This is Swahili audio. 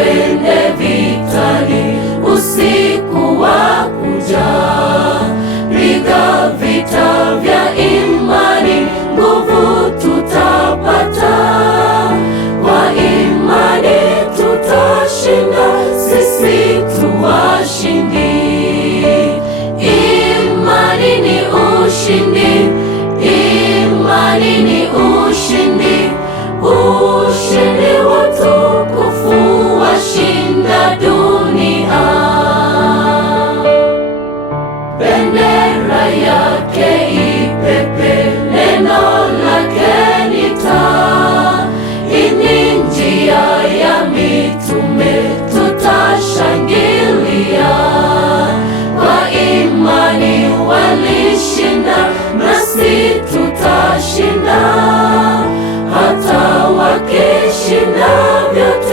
twende vitani, usiku wa kuja. Piga vita vya imani, nguvu tutapata. Kwa imani tutashinda, sisi tu washindi. Imani ni ushindi, imani ni ushindi, ushindi wa utukufu washinda dunia. Bendera yake ipepe, neno lake ni taa. Hii ni njia ya mitume, tutashangilia. Kwa imani walishinda, nasi tutashinda. Hata wakishinda vyote